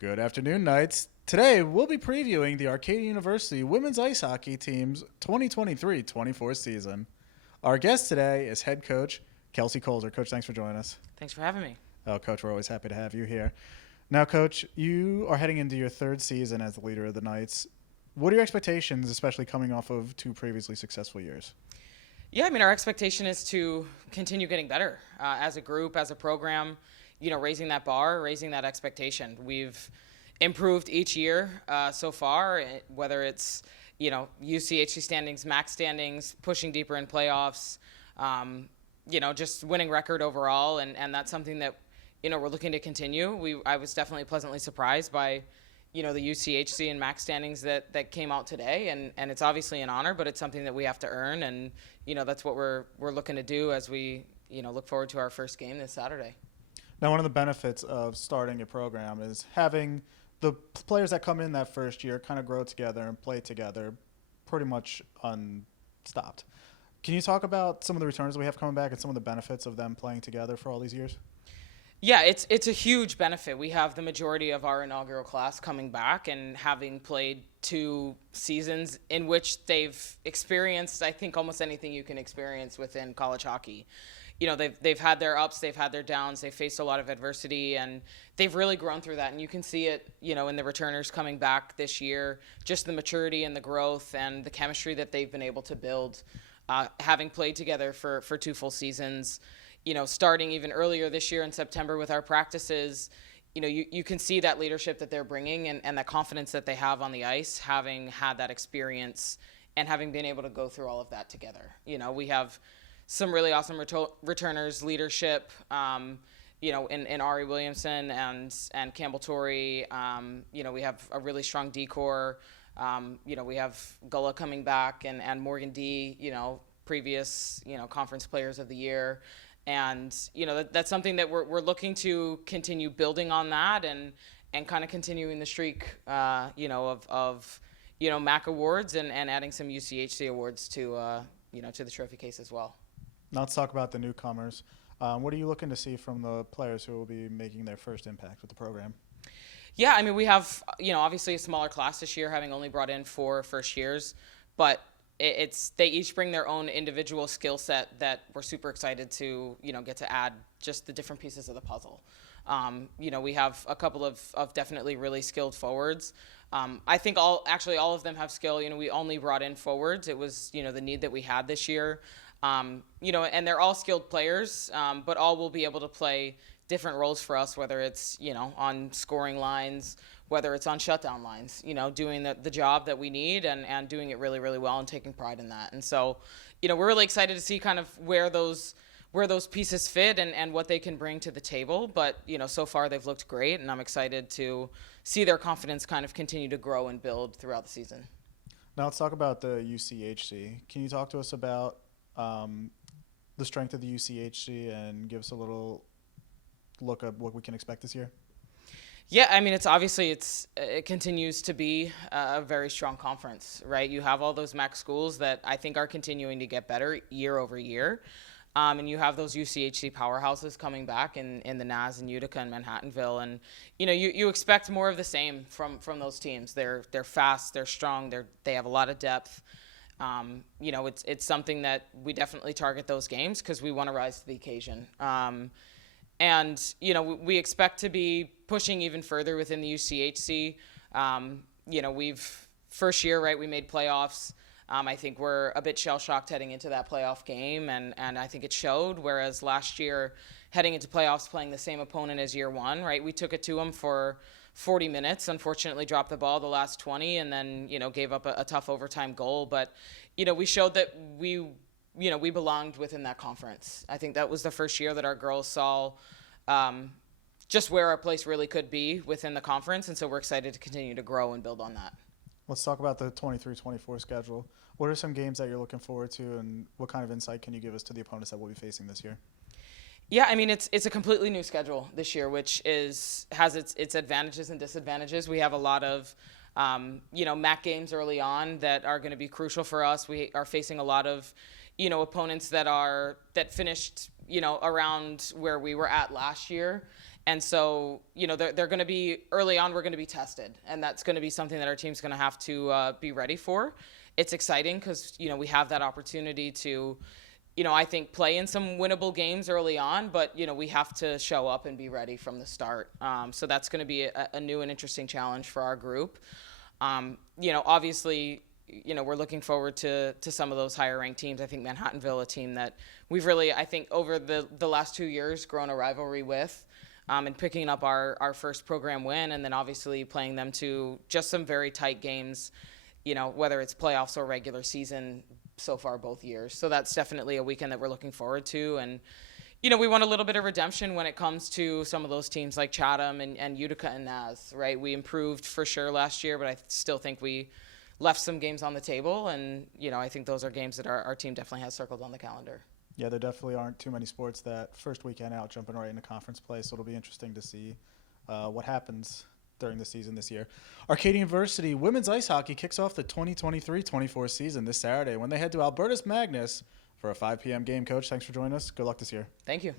Good afternoon, Knights. Today, we'll be previewing the Arcadia University women's ice hockey team's 2023-24 season. Our guest today is head coach Kelsey Colzer. Coach, thanks for joining us. Thanks for having me. Oh, Coach, we're always happy to have you here. Now, Coach, you are heading into your third season as the leader of the Knights. What are your expectations, especially coming off of two previously successful years? Yeah, I mean, our expectation is to continue getting better as a group, as a program, raising that bar, raising that expectation. We've improved each year so far, whether it's, UCHC standings, MAC standings, pushing deeper in playoffs, just winning record overall. And that's something that, we're looking to continue. I was definitely pleasantly surprised by the UCHC and MAC standings that came out today, and it's obviously an honor, but it's something that we have to earn, and that's what we're looking to do as we look forward to our first game this Saturday. Now, one of the benefits of starting a program is having the players that come in that first year kind of grow together and play together pretty much unstopped. Can you talk about some of the returners we have coming back and some of the benefits of them playing together for all these years? Yeah, it's a huge benefit. We have the majority of our inaugural class coming back and having played 2 seasons in which they've experienced, I think, almost anything you can experience within college hockey. They've had their ups, they've had their downs, they've faced a lot of adversity, and they've really grown through that. And you can see it, in the returners coming back this year, just the maturity and the growth and the chemistry that they've been able to build, having played together for 2 full seasons. Starting even earlier this year in September with our practices, you can see that leadership that they're bringing and that confidence that they have on the ice, having had that experience and having been able to go through all of that together. We have some really awesome returners, leadership, in Ari Williamson and Campbell Torrey. We have a really strong D-core. We have Gullah coming back and Morgan D, previous, conference players of the year. And, that's something that we're looking to continue building on that and kind of continuing the streak, of MAC awards and adding some UCHC awards to the trophy case as well. Now let's talk about the newcomers. What are you looking to see from the players who will be making their first impact with the program? Yeah, I mean, we have, obviously a smaller class this year, having only brought in 4 first years, but they each bring their own individual skill set that we're super excited to, get to add just the different pieces of the puzzle. We have a couple of definitely really skilled forwards. I think all of them have skill. We only brought in forwards. It was, the need that we had this year. And they're all skilled players, but all will be able to play different roles for us, whether it's, on scoring lines, whether it's on shutdown lines, doing the job that we need and doing it really, really well and taking pride in that. And so, we're really excited to see kind of where those pieces fit and what they can bring to the table. But, so far they've looked great, and I'm excited to see their confidence kind of continue to grow and build throughout the season. Now let's talk about the UCHC. Can you talk to us about the strength of the UCHC and give us a little look at what we can expect this year? Yeah, I mean, it continues to be a very strong conference, right? You have all those MAC schools that I think are continuing to get better year over year. And you have those UCHC powerhouses coming back in the NAS and Utica and Manhattanville. And, you expect more of the same from those teams. They're fast, they're strong, they have a lot of depth. It's something that we definitely target those games because we want to rise to the occasion. And, we expect to be pushing even further within the UCHC. First year, right, we made playoffs. I think we're a bit shell-shocked heading into that playoff game, and I think it showed, whereas last year, heading into playoffs, playing the same opponent as year one, right, we took it to them for 40 minutes, unfortunately dropped the ball the last 20, and then, gave up a tough overtime goal. But, we showed that we belonged within that conference. I think that was the first year that our girls saw just where our place really could be within the conference, and so we're excited to continue to grow and build on that. Let's talk about the 23-24 schedule. What are some games that you're looking forward to, and what kind of insight can you give us to the opponents that we'll be facing this year? Yeah, I mean, it's a completely new schedule this year, which has its advantages and disadvantages. We have a lot of MAC games early on that are going to be crucial for us. We are facing a lot of opponents that finished around where we were at last year. And so, they're going to be early on, we're going to be tested. And that's going to be something that our team's going to have to be ready for. It's exciting because, we have that opportunity to, I think play in some winnable games early on, but, we have to show up and be ready from the start. So that's going to be a new and interesting challenge for our group. Obviously, we're looking forward to some of those higher ranked teams. I think Manhattanville, a team that we've really, I think over the last 2 years, grown a rivalry with. And picking up our first program win, and then obviously playing them to just some very tight games, whether it's playoffs or regular season so far both years. So that's definitely a weekend that we're looking forward to. And, we want a little bit of redemption when it comes to some of those teams like Chatham and Utica and Naz, right? We improved for sure last year, but I still think we left some games on the table. And, I think those are games that our team definitely has circled on the calendar. Yeah, there definitely aren't too many sports that first weekend out jumping right into conference play, so it'll be interesting to see what happens during the season this year. Arcadia University women's ice hockey kicks off the 2023-24 season this Saturday when they head to Albertus Magnus for a 5 p.m. game. Coach, thanks for joining us. Good luck this year. Thank you.